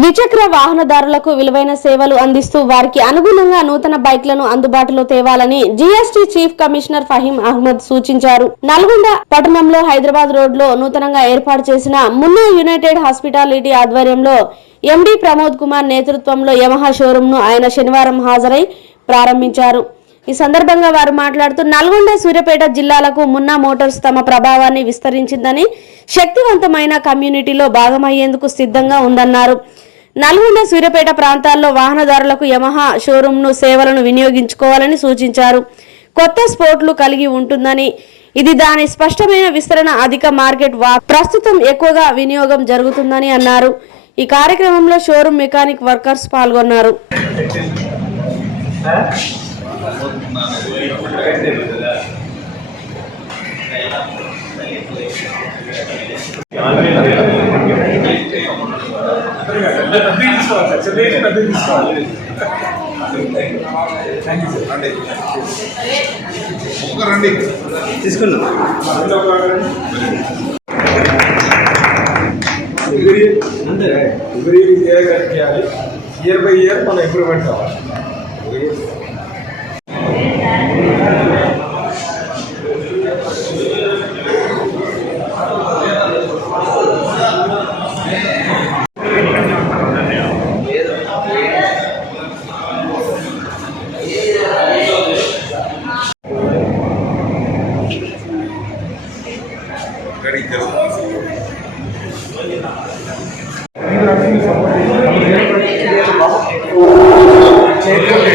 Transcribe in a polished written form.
ద్విచక్ర వాహనదారులకు విలువైన సేవలు అందిస్తూ వారికి అనుగుణంగా నూతన బైక్లను అందుబాటులో తేవాలని GST chief commissioner Faheem Ahmed సూచించారు. నల్గొండ పట్టణంలో హైదరాబాద్ రోడ్లో నూతనంగా ఏర్పాటు చేసిన మున్నా యునైటెడ్ హాస్పిటాలిటీ ఆధ్వర్యంలో ఎండీ ప్రమోద్ కుమార్ నేతృత్వంలో యమహా షోరూమ్ ను ఆయన శనివారం హాజరై ప్రారంభించారు. ఈ సందర్భంగా వారు మాట్లాడుతూ నల్గొండ, సూర్యాపేట జిల్లాలకు మున్నా మోటార్స్ తమ ప్రభావాన్ని విస్తరించిందని, శక్తివంతమైన కమ్యూనిటీలో భాగమయ్యేందుకు సిద్ధంగా ఉందన్నారు. నల్గొండ, సూర్యాపేట ప్రాంతాల్లో వాహనదారులకు యమహా షోరూంను సేవలను వినియోగించుకోవాలని సూచించారు. కొత్త స్పోర్ట్లు కలిగి ఉంటుందని, ఇది దాని స్పష్టమైన విస్తరణ, అధిక మార్కెట్ ప్రస్తుతం ఎక్కువగా వినియోగం జరుగుతుందని అన్నారు. ఈ కార్యక్రమంలో షోరూమ్ మెకానిక్ వర్కర్స్ పాల్గొన్నారు. ఇయర్ బై ఇయర్ మన ఇంప్రూవ్మెంట్ కావాలి.